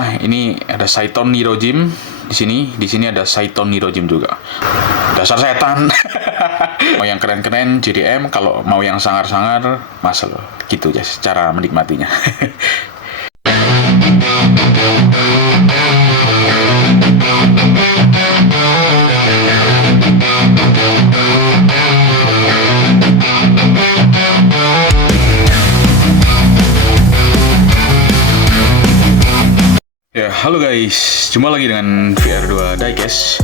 Ini ada Saiton Nirojim di sini ada Saiton Nirojim juga. Dasar setan. Mau yang keren-keren JDM, kalau mau yang sangar-sangar Muscle. Gitu ya cara menikmatinya. Ya, halo guys, jumpa lagi dengan VR2 Diecast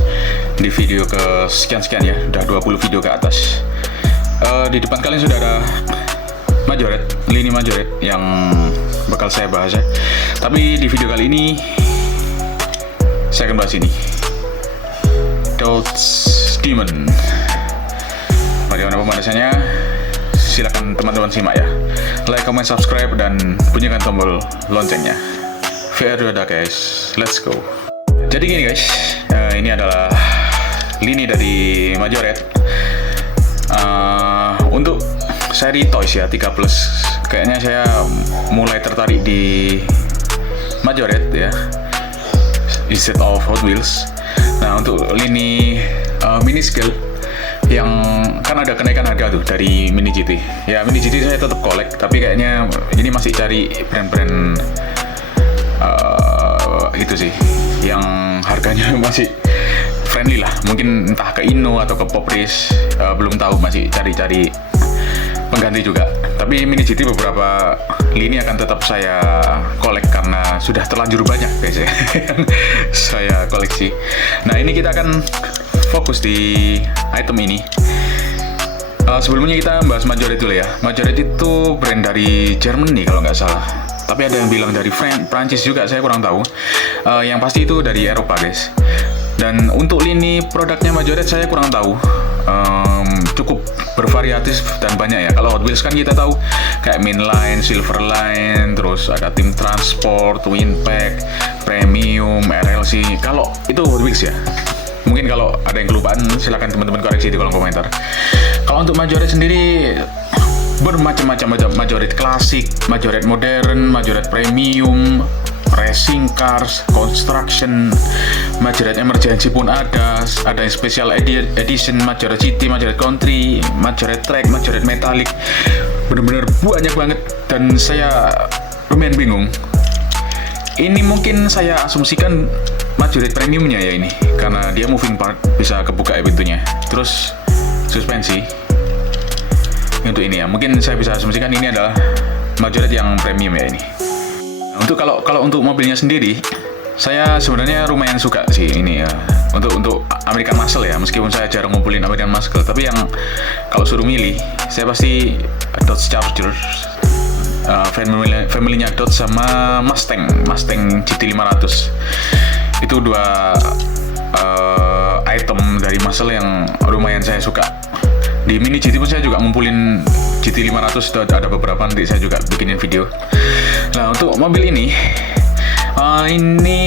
di video ke sekian-sekian ya, udah 20 video ke atas. Di depan kalian sudah ada Majoret, lini Majoret yang bakal saya bahas ya. Tapi di video kali ini saya akan bahas ini, Dodge Demon. Bagaimana pembahasannya? Silakan teman-teman simak ya. Like, comment, subscribe, dan bunyikan tombol loncengnya. VR2 guys, let's go. Jadi gini guys, ini adalah lini dari Majoret. Untuk seri Toys ya 3 plus, kayaknya saya mulai tertarik di Majoret ya, instead of Hot Wheels. Nah, untuk lini mini scale yang kan ada kenaikan harga tuh dari Mini GT. Ya Mini GT saya tetap collect, tapi kayaknya ini masih cari brand-brand itu sih yang harganya masih friendly lah, mungkin entah ke Inno atau ke Popris, belum tahu, masih cari-cari pengganti juga. Tapi Mini GT beberapa lini akan tetap saya collect karena sudah terlanjur banyak guys ya yang saya koleksi. Nah, ini kita akan fokus di item ini. Sebelumnya kita bahas Majoret dulu ya. Majoret itu brand dari Germany kalau nggak salah, tapi ada yang bilang dari Prancis juga, saya kurang tahu. Yang pasti itu dari Eropa guys. Dan untuk lini produknya Majoret saya kurang tahu, cukup bervariatif dan banyak ya. Kalau Hot Wheels kan kita tahu kayak Mainline, Silverline, terus ada Team Transport, Winpack, Premium, RLC. Kalau itu Hot Wheels ya. Mungkin kalau ada yang kelupaan silahkan teman-teman koreksi di kolom komentar. Kalau untuk Majoret sendiri bermacam-macam, Majoret klasik, Majoret modern, Majoret premium, racing cars, construction, Majoret emergency pun ada yang special edition, Majoret city, Majoret country, Majoret track, Majoret metallic. Bener-bener banyak banget dan saya lumayan bingung. Ini mungkin saya asumsikan Majoret premiumnya ya ini, karena dia moving part, bisa kebuka ya pintunya. Terus suspensi untuk ini ya, mungkin saya bisa asumsikan ini adalah Majoret yang premium ya ini. Nah, kalau untuk mobilnya sendiri, saya sebenarnya lumayan suka sih ini ya, untuk American Muscle ya, meskipun saya jarang ngumpulin American Muscle, tapi yang kalau suruh milih saya pasti Dodge Charger, family-nya Dodge sama Mustang GT 500. Itu dua item dari Muscle yang lumayan saya suka. Di Mini GT pun saya juga ngumpulin GT 500, ada beberapa, nanti saya juga bikinin video. Nah, untuk mobil ini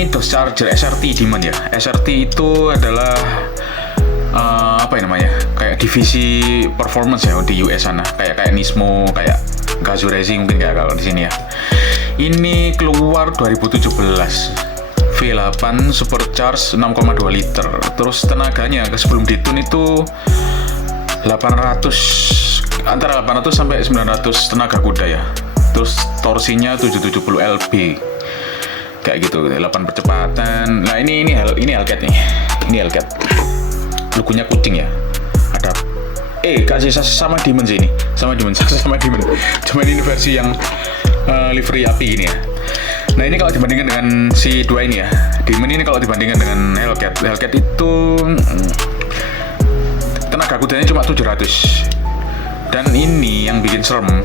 Dodge Charger SRT Demon ya. SRT itu adalah apa ya namanya, kayak divisi performance ya di US sana, kayak Nismo, kayak Gazoo Racing mungkin kayak kalau di sini ya. Ini keluar 2017, V8 supercharged 6,2 liter. Terus tenaganya sebelum ditune itu antara 800 sampai 900 tenaga kuda ya. Terus torsinya 770 lb. Kayak gitu, 8 percepatan. Nah, ini Hellcat nih. Ini Hellcat. Logonya kucing ya. Ada kasih sama Demon sih ini. Sama Demon. Cuma ini versi yang livery api ini ya. Nah, ini kalau dibandingkan dengan si dua ini ya, Demon ini kalau dibandingkan dengan Hellcat itu tenaga kudanya cuma 700. Dan ini yang bikin serem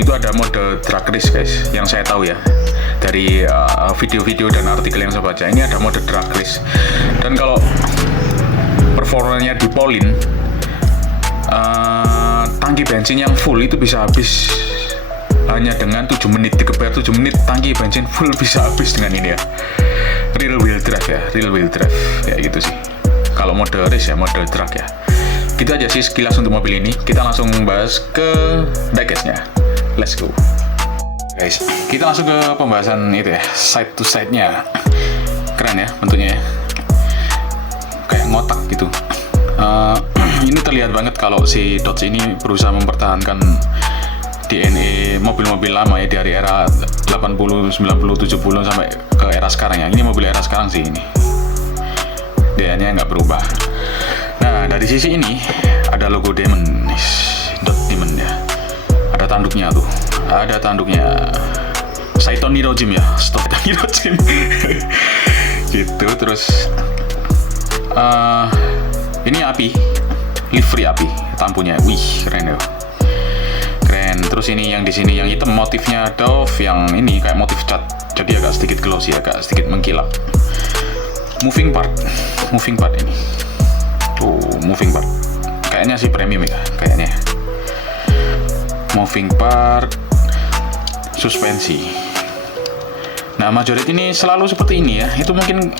itu ada mode drag race guys, yang saya tahu ya dari video-video dan artikel yang saya baca. Ini ada mode drag race, dan kalau performanya di polin, tangki bensin yang full itu bisa habis hanya dengan 7 menit, dikeber 7 menit tangki bensin full bisa habis dengan ini ya. Real wheel drive ya gitu sih. Kalau mode race ya, mode drag ya. Gitu aja sih sekilas untuk mobil ini. Kita langsung bahas ke diecast-nya. Let's go. Guys, kita langsung ke pembahasan itu ya, side to side-nya. Keren ya bentuknya ya, kayak ngotak gitu. Ini terlihat banget kalau si Dodge ini berusaha mempertahankan DNA mobil-mobil lama ya, dari era 80, 90, 70 sampai ke era sekarang ya. Ini mobil era sekarang sih ini. DNA-nya nggak berubah. Nah, dari sisi ini ada logo Demon, Dodge Demon ya. Ada tanduknya tuh. Ada tanduknya. Saito Nirojim ya, stop Nirojim. Gitu, terus ini api, livery api, lampunya, wih keren ya, keren. Terus ini yang di sini yang hitam motifnya Dove, yang ini kayak motif cat, jadi agak sedikit glossy, agak sedikit mengkilap. Moving part ini, tuh moving part, kayaknya sih premium ya, kayaknya. Moving part, suspensi. Nah, Majorette ini selalu seperti ini ya. Itu mungkin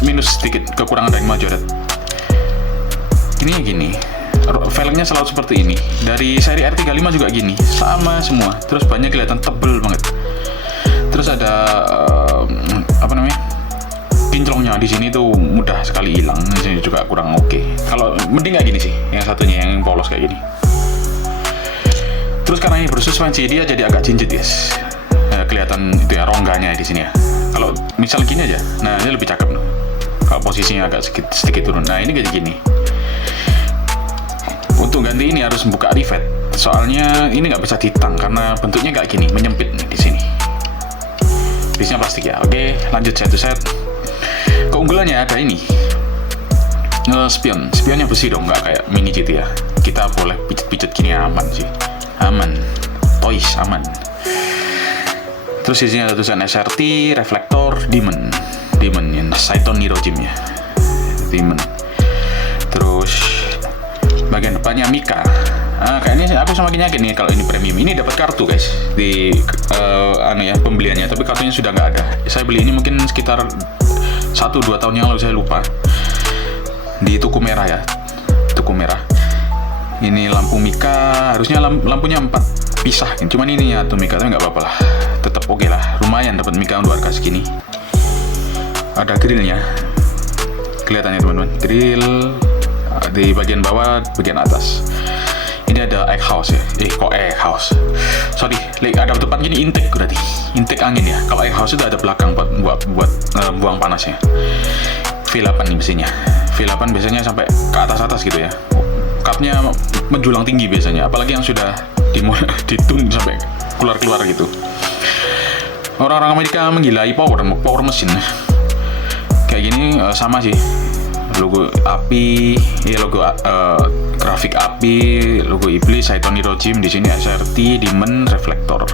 minus sedikit kekurangan dari Majorette. Ini gini, velgnya selalu seperti ini. Dari seri R35 juga gini, sama semua. Terus banyak kelihatan tebel banget. Terus ada kinclongnya di sini tuh mudah sekali hilang. Di sini juga kurang oke. Kalau mending kayak gini sih, yang satunya yang polos kayak gini. Terus karena ini bersuspensi, dia jadi agak jinjit guys. Kelihatan itu ya rongganya di sini ya. Kalau misal gini aja, nah ini lebih cakep loh. Kalau posisinya agak sedikit turun, nah ini kayak gini. Untuk ganti ini harus buka rivet, soalnya ini nggak bisa ditang karena bentuknya kayak gini, menyempit nih di sini. Bisnya plastik ya. Oke, lanjut set to set. Keunggulannya ada ini. Spionnya besi dong, nggak kayak Mini GT ya. Kita boleh pijet-pijet gini aman sih, aman. Toys aman. Terus di sini ada tulisan SRT, reflektor, Demon yang Saito Nirojim ya, Demon. Terus bagian depannya Mika. Kayaknya aku semakin yakin nih kalau ini premium. Ini dapat kartu guys di pembeliannya, tapi kartunya sudah nggak ada. Saya beli ini mungkin sekitar 1-2 tahun yang lalu, saya lupa. Di Tuku Merah ya, Tuku Merah. Ini lampu Mika, harusnya lampunya 4 pisah, cuman ini ya tuh Mika, tapi nggak apa-apa lah, tetap oke lah, lumayan dapat Mika untuk harga segini. Ada grillnya, kelihatannya teman-teman, grill di bagian bawah, bagian atas. Ini ada egg house ya, egg house, sorry, ada tempat gini intake, berarti intake angin ya. Kalau egg house itu ada belakang buat buang panasnya. V8 nih mesinnya, V8 biasanya sampai ke atas gitu ya. Cupnya menjulang tinggi biasanya, apalagi yang sudah ditun sampai keluar gitu. Orang-orang Amerika menggilai power mesin kayak gini. Sama sih, logo api ya, logo grafik api, logo iblis, Saito Nirojim, di sini SRT, Demon, reflektor,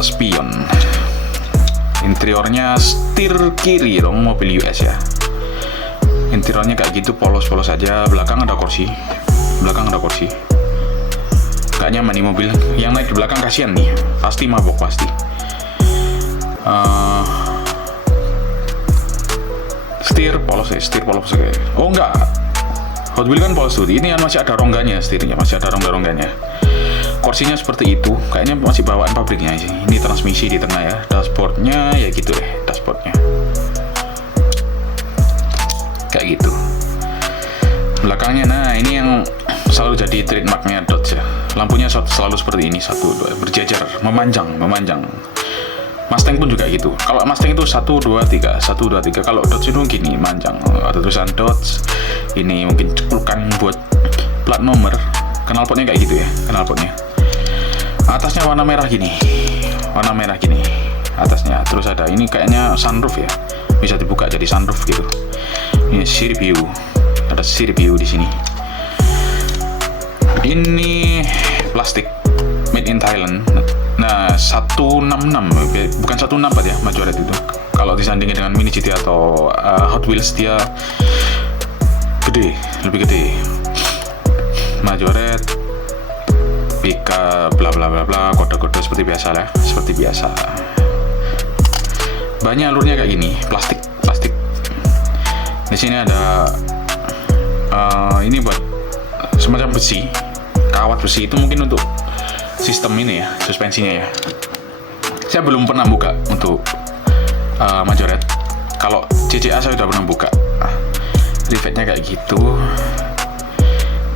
spion. Interiornya setir kiri dong, mobil US ya. Interiornya kayak gitu, polos-polos aja. Belakang ada kursi. Gak nyaman nih mobil. Yang naik di belakang kasihan nih, pasti mabok pasti. Setir polos ya. Oh enggak, Hot Wheels kan polos tuh. Ini masih ada rongganya, setirnya masih ada rongga-rongganya. Kursinya seperti itu, kayaknya masih bawaan pabriknya sih. Ini transmisi di tengah ya. Dashboardnya ya gitu deh, dashboardnya kayak gitu. Belakangnya, nah ini yang selalu jadi trademarknya Dodge ya. Lampunya selalu seperti ini, 1-2 berjajar, memanjang. Mustang pun juga gitu. Kalau Mustang itu 1-2-3. Kalau Dodge itu gini, manjang. Ada tulisan Dodge. Ini mungkin ceplukan buat plat nomor. Knalpotnya kayak gitu ya, knalpotnya. Atasnya warna merah gini. Atasnya. Terus ada ini kayaknya sunroof ya. Bisa dibuka jadi sunroof gitu. Ini seat view. Ada seat view di sini. Ini plastik made in Thailand. Nah, 166 bukan 164 ya Majorette itu. Kalau disandingin dengan Mini GT atau Hot Wheels, dia lebih gede. Majorette, Pika, bla bla bla bla, kode-kode seperti biasa lah, Banyak alurnya kayak gini, plastik. Di sini ada ini buat semacam besi. Kawat besi itu mungkin untuk sistem ini ya, suspensinya ya. Saya belum pernah buka untuk Majorette. Kalau CCA saya udah pernah buka. Rivetnya kayak gitu.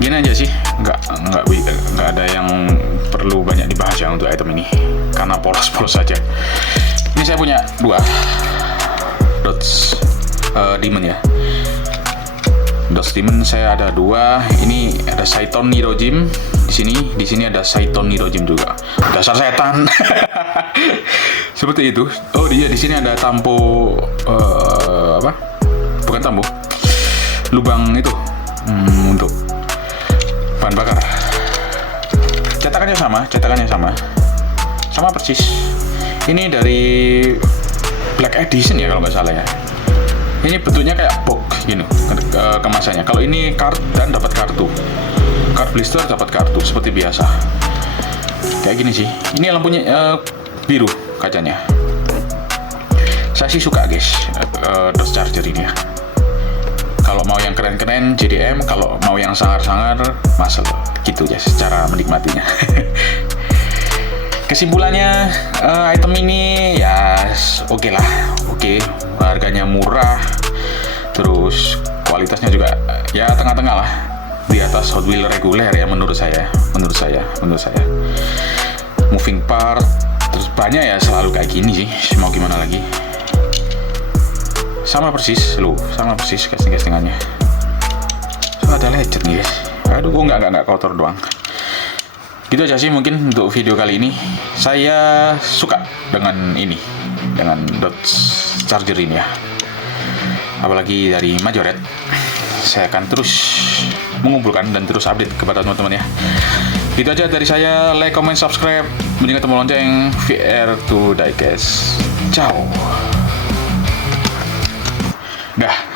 Gini aja sih, nggak ada yang perlu banyak dibahas ya untuk item ini, karena polos-polos saja. Ini saya punya 2 Dodge Demon ya. Dodge Demon saya ada 2. Ini ada Saiton Nirojim di sini ada Saiton Nirojim juga. Dasar setan. Seperti itu. Oh dia di sini ada tampo apa? Bukan tampo. Lubang itu untuk bahan bakar. Cetakannya sama persis. Ini dari Black Edition ya kalau nggak salah ya. Ini bentuknya kayak box gini kemasannya. Kalau ini dan dapat kartu, card blister dapat kartu seperti biasa. Kayak gini sih. Ini lampunya biru kacanya. Saya sih suka guys Dodge Charger ini ya. Kalau mau yang keren-keren JDM, kalau mau yang sangar-sangar Muscle, gitu ya secara menikmatinya. Kesimpulannya item ini ya oke lah, harganya murah, terus kualitasnya juga ya tengah-tengah lah, di atas Hot Wheels reguler ya menurut saya. Moving part terus banyak ya, selalu kayak gini sih, mau gimana lagi. Sama persis casting-castingannya. So, ada legend nih guys. Aduh, nggak kotor doang. Gitu aja sih mungkin untuk video kali ini. Saya suka dengan Dodge Charger ini ya. Apalagi dari Majorette. Saya akan terus mengumpulkan dan terus update kepada teman-teman ya. Gitu aja dari saya. Like, comment, subscribe. Bunyikan tombol lonceng. VR to Diecast. Ciao. Dah.